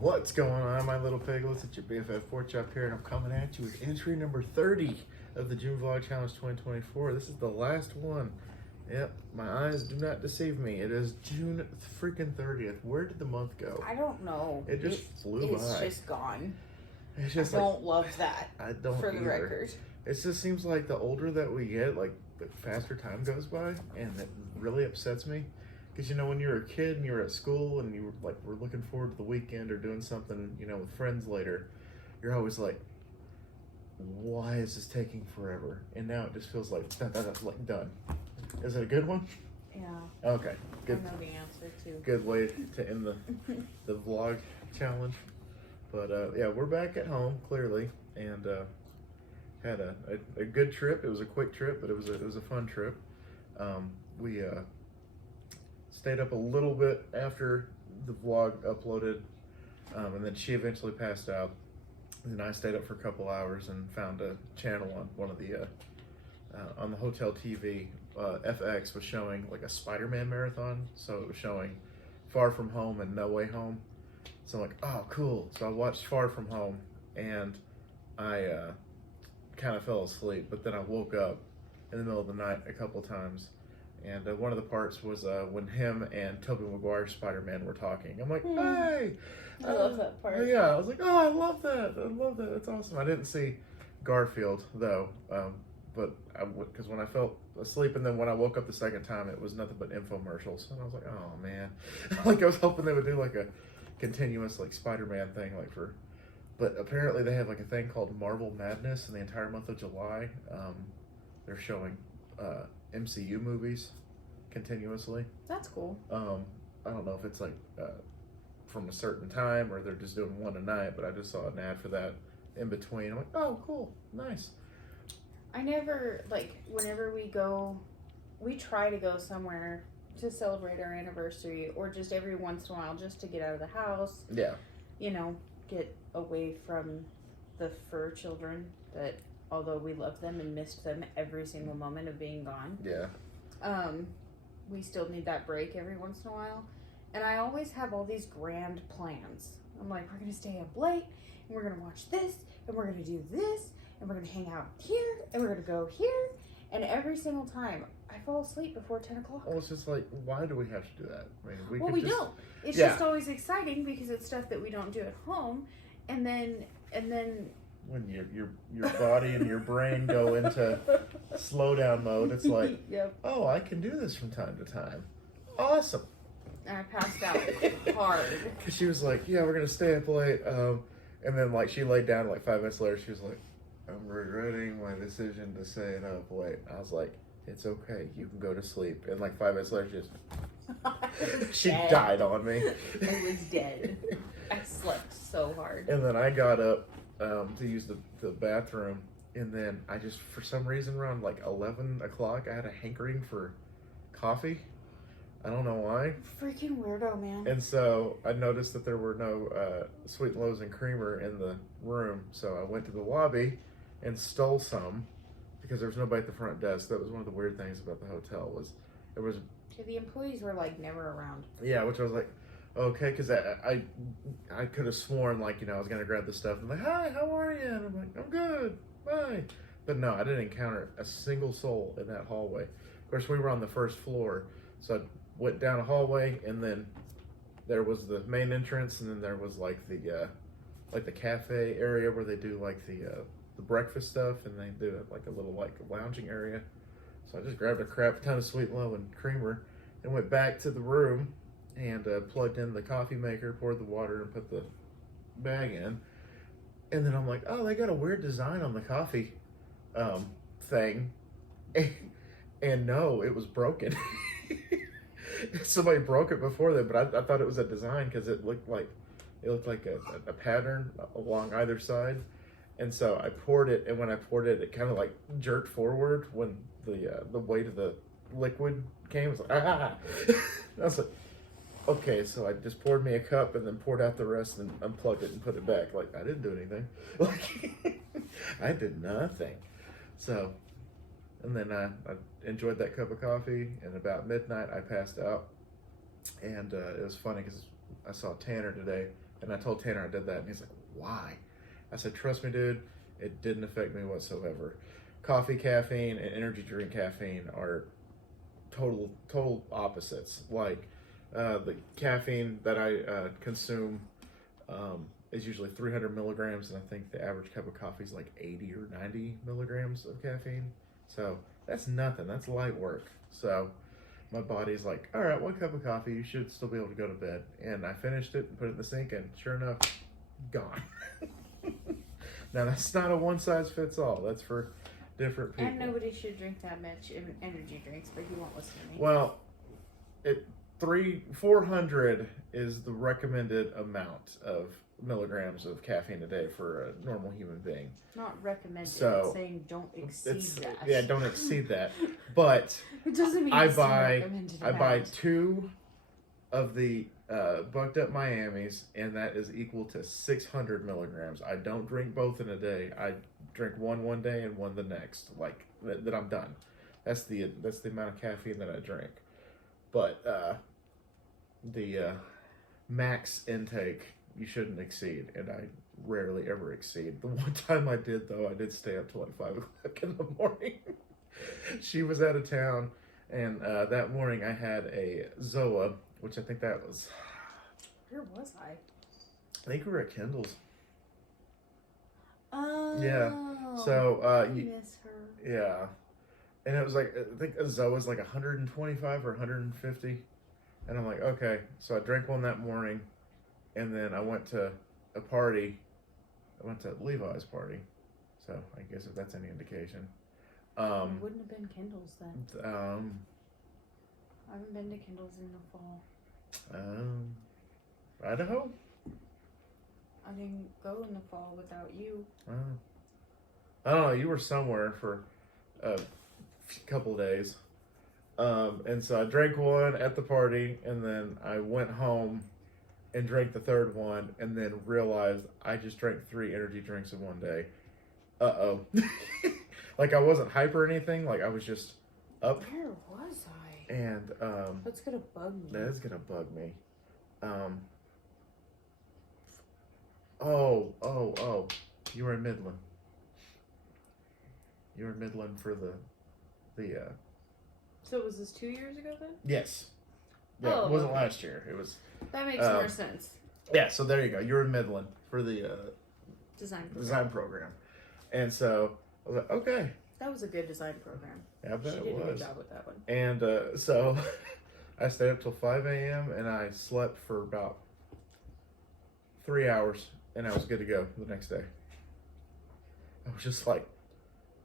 What's going on, my little piglets? It's your BFF Pork Chop here, and I'm coming at you with entry number 30 of the June Vlog Challenge 2024. This is the last one. Yep, my eyes do not deceive me. It is June freaking 30th. Where did the month go? I don't know. It just flew by. It's just gone. It's just I don't love that. I don't for the either. record. It just seems like the older that we get, like the faster time goes by, and it really upsets me. Because, you know, when you were a kid and you were at school and you were looking forward to the weekend or doing something, you know, with friends later, you're always like, why is this taking forever? And now it just feels like, like done. Is it a good one? Yeah. Okay. Good. I know the answer too. Good way to end the vlog challenge. But yeah, we're back at home, clearly, and had a good trip. It was a quick trip, but it was a fun trip. We stayed up a little bit after the vlog uploaded, and then she eventually passed out. And I stayed up for a couple hours and found a channel on one of the on the hotel TV. FX was showing like a Spider-Man marathon, so it was showing Far From Home and No Way Home. So I'm like, oh, cool. So I watched Far From Home, and I kind of fell asleep, but then I woke up in the middle of the night a couple times. And one of the parts was when him and Tobey Maguire's Spider-Man were talking. I'm like, hey! I love that part. Yeah, I was like, oh, I love that. I love that. That's awesome. I didn't see Garfield, though, but because when I fell asleep and then when I woke up the second time, it was nothing but infomercials. And I was like, oh, man. Like, I was hoping they would do, like, a continuous, like, Spider-Man thing, like, for... But apparently they have, like, a thing called Marvel Madness in the entire month of July. They're showing... MCU movies continuously. That's cool. I don't know if it's like from a certain time or they're just doing one a night, but I just saw an ad for that in between. I'm like, oh, cool, nice. I never, like, whenever we go, we try to go somewhere to celebrate our anniversary or just every once in a while just to get out of the house. Yeah. You know, get away from the fur children that... Although we love them and missed them every single moment of being gone. Yeah. We still need that break every once in a while. And I always have all these grand plans. I'm like, we're going to stay up late, and we're going to watch this, and we're going to do this, and we're going to hang out here, and we're going to go here. And every single time, I fall asleep before 10 o'clock. Well, it's just like, why do we have to do that? I mean, we don't. It's just always exciting because it's stuff that we don't do at home. And then when your body and your brain go into slow down mode, it's like, yep. Oh, I can do this from time to time. Awesome. And I passed out hard. Because she was like, yeah, we're going to stay up late. And then, like, she laid down, like, 5 minutes later, she was like, I'm regretting my decision to stay up late. I was like, it's okay. You can go to sleep. And, like, 5 minutes later, she died on me. I was dead. I slept so hard. And then I got up to use the bathroom, and then I just, for some reason, around like 11 o'clock, I had a hankering for coffee. I don't know why. Freaking weirdo, man. And so I noticed that there were no Sweet and Loaves and creamer in the room, so I went to the lobby and stole some because there was nobody at the front desk. That was one of the weird things about the hotel was there was... The employees were like never around. Yeah, which I was like, okay, because I could have sworn, like, you know, I was going to grab the stuff and like, hi, how are you? And I'm like, I'm good, bye. But no, I didn't encounter a single soul in that hallway. Of course, we were on the first floor, so I went down a hallway, and then there was the main entrance, and then there was like the cafe area where they do like the breakfast stuff, and they do like a little like lounging area. So I just grabbed a crap ton of Sweet and Low and creamer and went back to the room and plugged in the coffee maker, poured the water, and put the bag in. And then I'm like, oh, they got a weird design on the coffee thing. And no, it was broken. Somebody broke it before that, but I thought it was a design because it looked like a pattern along either side. And so I poured it, and when I poured it, it kind of like jerked forward when the weight of the liquid came. It was like, ah! I was like, okay, so I just poured me a cup and then poured out the rest and unplugged it and put it back. Like, I didn't do anything. Like, I did nothing. So, and then I enjoyed that cup of coffee, and about midnight I passed out. And it was funny because I saw Tanner today And I told Tanner I did that, and he's like, why? I said, trust me, dude, it didn't affect me whatsoever. Coffee caffeine and energy drink caffeine are total opposites. Like, the caffeine that I consume is usually 300 milligrams, and I think the average cup of coffee is like 80 or 90 milligrams of caffeine. So that's nothing. That's light work. So my body's like, all right, 1 cup of coffee, you should still be able to go to bed. And I finished it and put it in the sink, and sure enough, gone. Now, that's not a one-size-fits-all. That's for different people. And nobody should drink that much energy drinks, but you won't listen to me. Well, 400 is the recommended amount of milligrams of caffeine a day for a normal human being. Not recommended. So, it's saying don't exceed that. Yeah, don't exceed that. But it doesn't mean it's the recommended I buy amount. 2 of the Bucked Up Miamis, and that is equal to 600 milligrams. I don't drink both in a day. I drink one day and one the next. Like that I'm done. That's the amount of caffeine that I drink. But the max intake you shouldn't exceed, and I rarely ever exceed. The one time I did, though, I did stay up till like 5 o'clock in the morning. She was out of town, and that morning I had a Zoa, which I think that was... Where was I? I think we were at Kendall's. Oh. Yeah. So, I miss her. yeah. And it was like, I think a Zoa's like 125 or 150. And I'm like, okay. So I drank one that morning, and then I went to a party. I went to Levi's party. So I guess if that's any indication. It wouldn't have been Kindles then. I haven't been to Kindles in the fall. Idaho? I didn't go in the fall without you. I don't know. You were somewhere for a couple of days. And so I drank one at the party, and then I went home and drank the third one, and then realized I just drank 3 energy drinks in one day. Uh-oh. Like, I wasn't hyper or anything. Like, I was just up. Where was I? And, That's gonna bug me. that is gonna bug me. Oh. You were in Midland. You were in Midland for the So was this 2 years ago then? yes. Yeah, Oh, it wasn't okay. last year. It was, That makes more sense. yeah, so there you go. You were in Midland for the Design program. design program. And so I was like, okay. That was a good design program. Yeah, I bet She it did a good was. job with that one. And so I stayed up till 5 a.m. and I slept for about 3 hours, and I was good to go the next day. I was just like,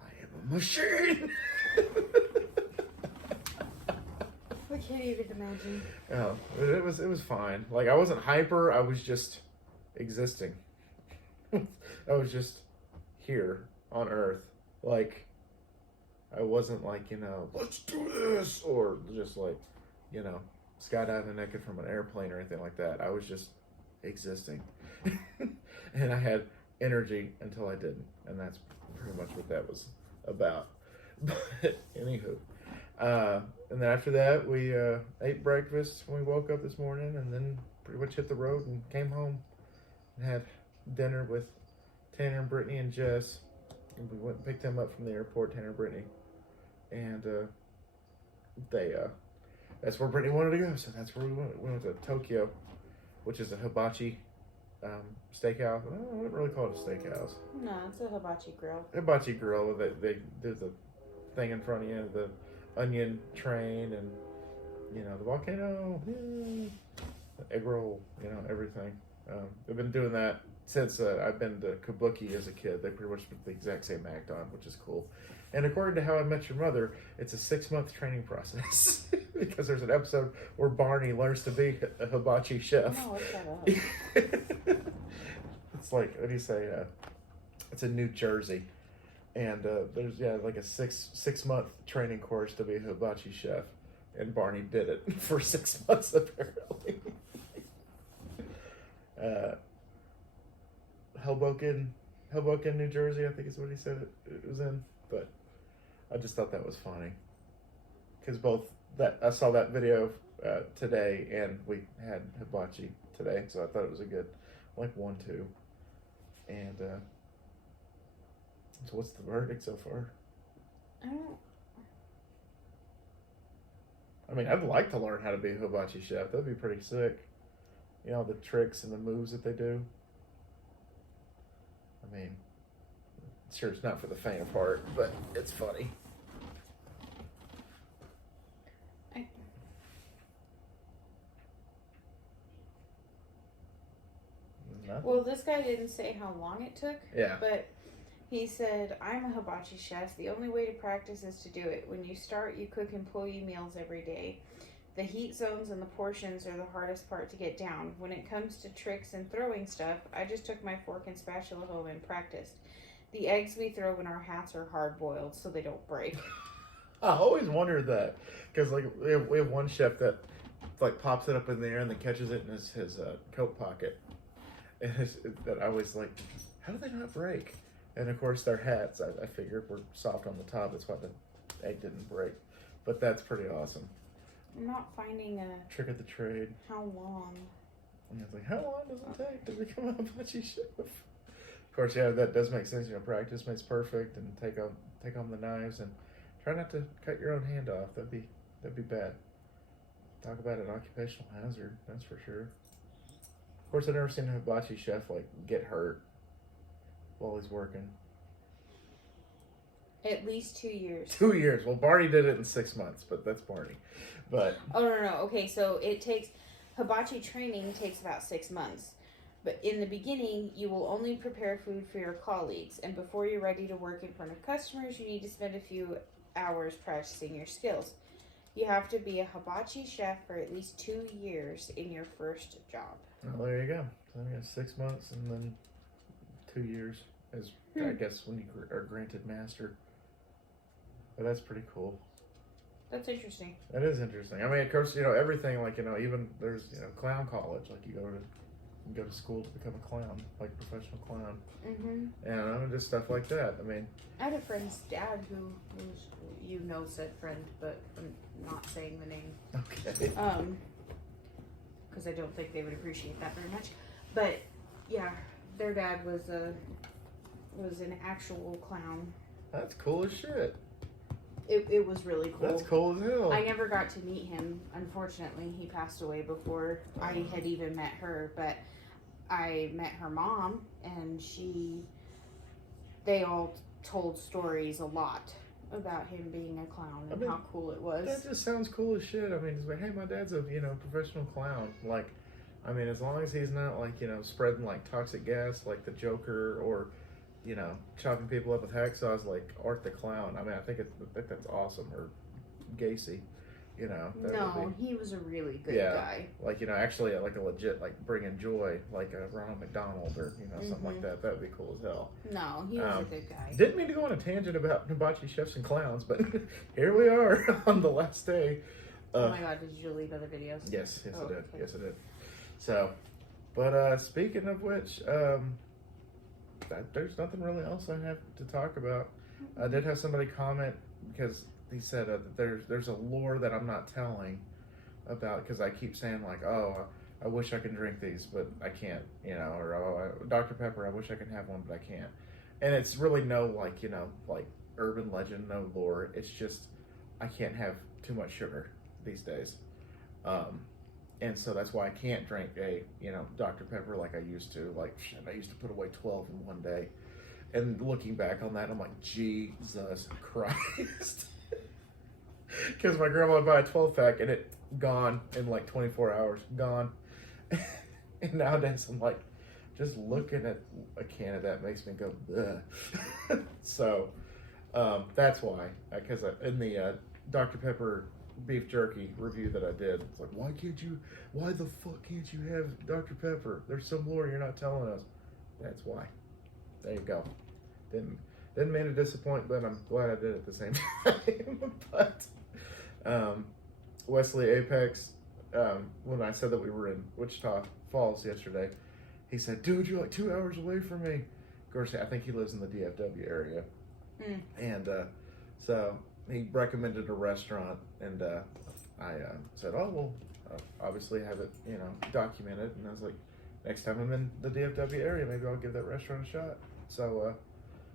I am a machine. I can't even imagine. Oh, it was fine. Like, I wasn't hyper. I was just existing. I was just here on Earth. Like, I wasn't like, let's do this, or just like, skydiving naked from an airplane or anything like that. I was just existing. And I had energy until I didn't. And that's pretty much what that was about. But anywho. And then after that, we ate breakfast when we woke up this morning, and then pretty much hit the road and came home and had dinner with Tanner and Brittany and Jess. And we went and picked them up from the airport, Tanner and Brittany. And that's where Brittany wanted to go, so that's where we went. We went to Tokyo, which is a hibachi steakhouse. I wouldn't really call it a steakhouse. No, it's a hibachi grill. Hibachi grill. They do the thing in front of you, the onion train, and the volcano, the egg roll, everything. They've been doing that since I've been to Kabuki as a kid. They pretty much put the exact same act on, which is cool. And according to How I Met Your Mother, it's a 6-month training process because there's an episode where Barney learns to be a hibachi chef. No, look that up. It's like, what do you say? It's in New Jersey. And there's like a six month training course to be a hibachi chef, and Barney did it for 6 months apparently. Hoboken, New Jersey, I think is what he said it was in. But I just thought that was funny because I saw that video today, and we had hibachi today, so I thought it was a good like 1-2. And so what's the verdict so far? I mean, I'd like to learn how to be a hibachi chef. That'd be pretty sick. You know, the tricks and the moves that they do. I mean, sure, it's not for the faint of heart, but it's funny. Nothing? Well, this guy didn't say how long it took. Yeah. But he said, I'm a hibachi chef. The only way to practice is to do it. When you start, you cook employee meals every day. The heat zones and the portions are the hardest part to get down. When it comes to tricks and throwing stuff, I just took my fork and spatula home and practiced. The eggs we throw in our hats are hard boiled so they don't break. I always wondered that because like we have one chef that like pops it up in the air and then catches it in his coat pocket, and that I was like, how do they not break? And of course their hats, I figured, were soft on the top. That's why the egg didn't break. But that's pretty awesome. I'm not finding a Trick of the trade. how long. And I was like, how long does it take to become a hibachi chef? Of course, yeah, that does make sense. You know, practice makes perfect, and take on the knives, and try not to cut your own hand off. That'd be bad. Talk about an occupational hazard, that's for sure. Of course, I've never seen a hibachi chef like get hurt while he's working. At least 2 years. 2 years. Well, Barney did it in 6 months, but that's Barney. But Oh, no. Okay, so hibachi training takes about 6 months. But in the beginning, you will only prepare food for your colleagues. And before you're ready to work in front of customers, you need to spend a few hours practicing your skills. You have to be a hibachi chef for at least 2 years in your first job. well, there you go. So yeah, 6 months and then 2 years is, I guess, when you are granted master. But that's pretty cool. That's interesting. That is interesting. I mean, of course, you know, everything, like, you know, even there's, you know, clown college. Like, you go to school to become a clown, like professional clown. Mm-hmm. And just stuff like that. I mean, I had a friend's dad who was, said friend, but I'm not saying the name. okay. Because I don't think they would appreciate that very much. But yeah, their dad was an actual clown. That's cool as shit. It was really cool. That's cool as hell. I never got to meet him. Unfortunately, he passed away before I had even met her. But I met her mom, and they all told stories a lot about him being a clown and how cool it was. That just sounds cool as shit. I mean, it's like, hey, my dad's a, you know, professional clown. Like, I mean, as long as he's not, like, you know, spreading, like, toxic gas like the Joker, or, you know, chopping people up with hacksaws like Art the Clown. I mean, I think that's awesome. Or Gacy, you know. No, he was a really good guy. Like, you know, actually, like a legit, like, bringing joy, like a Ronald McDonald, or, you know, something like that. That would be cool as hell. No, he was a good guy. Didn't mean to go on a tangent about hibachi chefs and clowns, but here we are on the last day. Oh my God, did you delete other videos? Yes, I did. Okay. Yes, I did. So, but speaking of which, there's nothing really else I have to talk about. I did have somebody comment because he said that there's a lore that I'm not telling about, because I keep saying like, oh, I wish I could drink these, but I can't, you know, or oh, Dr. Pepper, I wish I could have one, but I can't. And it's really no, like, you know, like urban legend, no lore. It's just I can't have too much sugar these days. And so that's why I can't drink a, you know, Dr. Pepper like I used to. Like, shit, I used to put away 12 in one day. And looking back on that, I'm like, Jesus Christ. Because my grandma would buy a 12-pack and it gone in like 24 hours. Gone. And nowadays I'm like, just looking at a can of that makes me go, ugh. So that's why. Because in the Dr. Pepper beef jerky review that I did, it's like, why the fuck can't you have Dr. Pepper? There's some lore you're not telling us. That's why. There you go. Didn't mean to disappoint, but I'm glad I did at the same time. But Wesley Apex, when I said that we were in Wichita Falls yesterday, he said, dude, you're like 2 hours away from me. Of course, I think he lives in the DFW area. And so he recommended a restaurant, and I said, oh, well, obviously have it, you know, documented. And I was like, next time I'm in the DFW area, maybe I'll give that restaurant a shot. So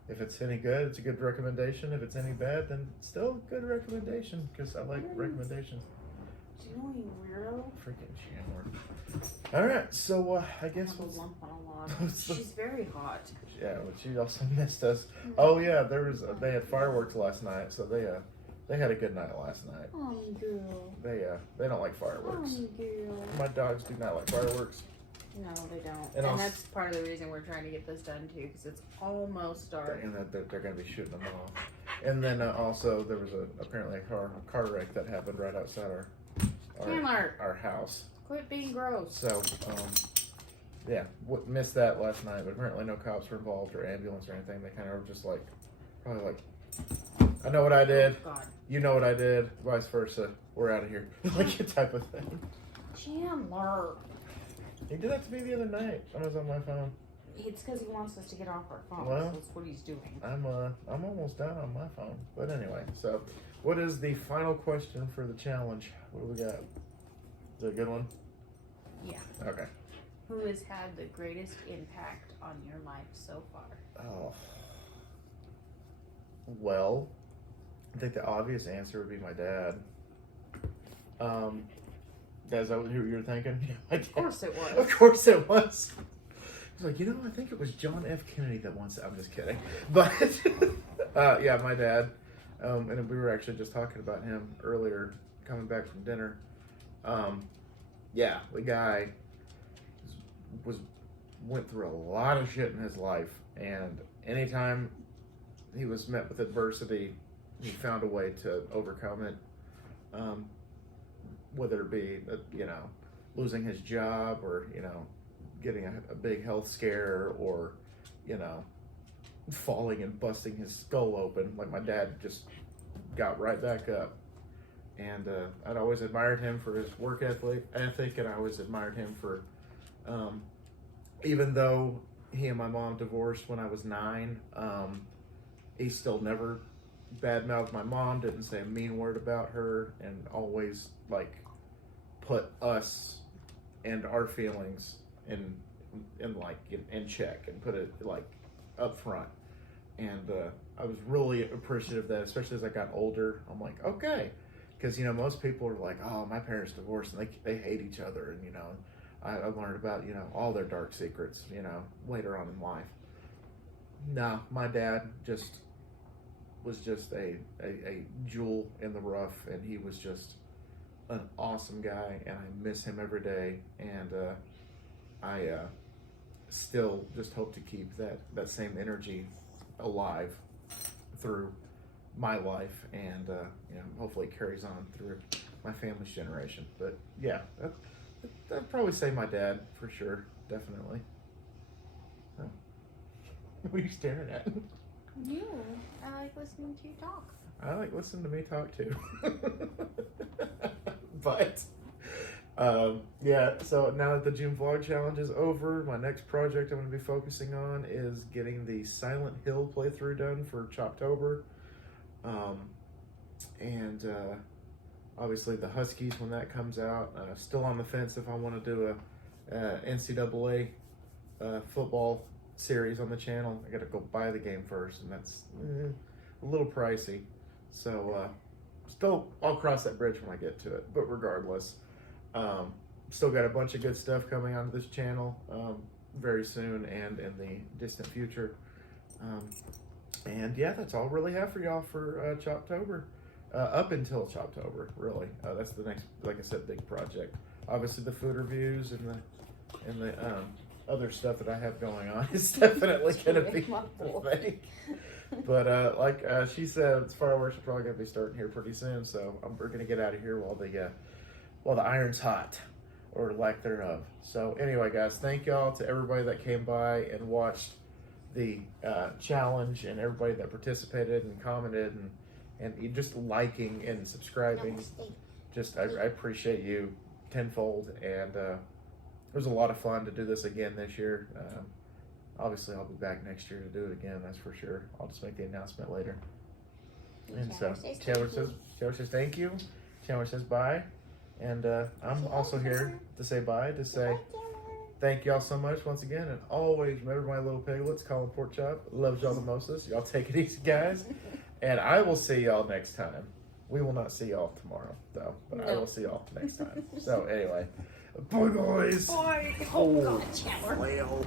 if it's any good, it's a good recommendation. If it's any bad, then still a good recommendation because I like recommendations. You weirdo. Freaking Chandler. All right, so I guess have a what's lump on a log. She's very hot. yeah, but she also missed us. Oh yeah, they had fireworks last night, so they had a good night last night. Oh, girl. They don't like fireworks. Oh, girl. My dogs do not like fireworks. No, they don't. And And that's part of the reason we're trying to get this done too, because it's almost dark. And that they're going to be shooting them off. And then also there was apparently a car wreck that happened right outside Chandler, our house. quit being gross. So yeah, missed that last night. But apparently no cops were involved or ambulance or anything. They kind of were just like probably like, I know what I did. Oh, God. You know what I did. Vice versa. We're out of here. Like a type of thing. Chandler. He did that to me the other night when I was on my phone. It's because he wants us to get off our phones. Well, That's what he's doing. I'm almost done on my phone. But anyway, so what is the final question for the challenge? What do we got? Is it a good one? Yeah. Okay. Who has had the greatest impact on your life so far? Oh. Well, I think the obvious answer would be my dad. Is that what you were thinking? My dad. Of course it was. Of course it was. He's like, I think it was John F. Kennedy that once. I'm just kidding. But yeah, my dad. And we were actually just talking about him earlier, coming back from dinner. Yeah, the guy went through a lot of shit in his life, and anytime he was met with adversity, he found a way to overcome it. Whether it be losing his job or getting a big health scare or falling and busting his skull open, like my dad just got right back up. And I'd always admired him for his work ethic, and I always admired him for even though he and my mom divorced when I was 9, he still never badmouthed my mom, didn't say a mean word about her, and always put us and our feelings in check and put it up front. And I was really appreciative of that, especially as I got older. I'm like, okay, because most people are like, oh, my parents divorced and they hate each other, and I learned about all their dark secrets later on in life. No, my dad was just a jewel in the rough, and he was just an awesome guy, and I miss him every day. And I still just hope to keep that same energy alive through my life, and hopefully it carries on through my family's generation. But yeah, I'd probably say my dad for sure, definitely. Oh. What are you staring at? You. I like listening to you talk. I like listening to me talk too. But yeah, so now that the June Vlog Challenge is over, my next project I'm going to be focusing on is getting the Silent Hill playthrough done for Choptober. And obviously the Huskies when that comes out. Still on the fence if I want to do a NCAA football series on the channel. I got to go buy the game first, and that's a little pricey. So still, I'll cross that bridge when I get to it. But regardless, still got a bunch of good stuff coming onto this channel very soon and in the distant future. And yeah, that's all I really have for y'all for Choptober. Up until Choptober, really. That's the next, like I said, big project. Obviously, the food reviews and the other stuff that I have going on is definitely going to be the thing. But like she said, fireworks are probably going to be starting here pretty soon, so we're going to get out of here while the iron's hot, or lack thereof. So anyway, guys, thank y'all to everybody that came by and watched the challenge, and everybody that participated and commented and just liking and subscribing. Just I appreciate you tenfold, and it was a lot of fun to do this again this year. Obviously, I'll be back next year to do it again. That's for sure. I'll just make the announcement later. And so Chandler says thank you. Chandler says bye, and I'm also here to say bye. To say thank y'all so much once again, and always remember my little piglets, Colin Pork Chop, loves y'all the mostest. Y'all take it easy, guys, and I will see y'all next time. We will not see y'all tomorrow, though, but I No. will see y'all next time. So anyway, bye, guys. Boy, oh God, Chandler. Well.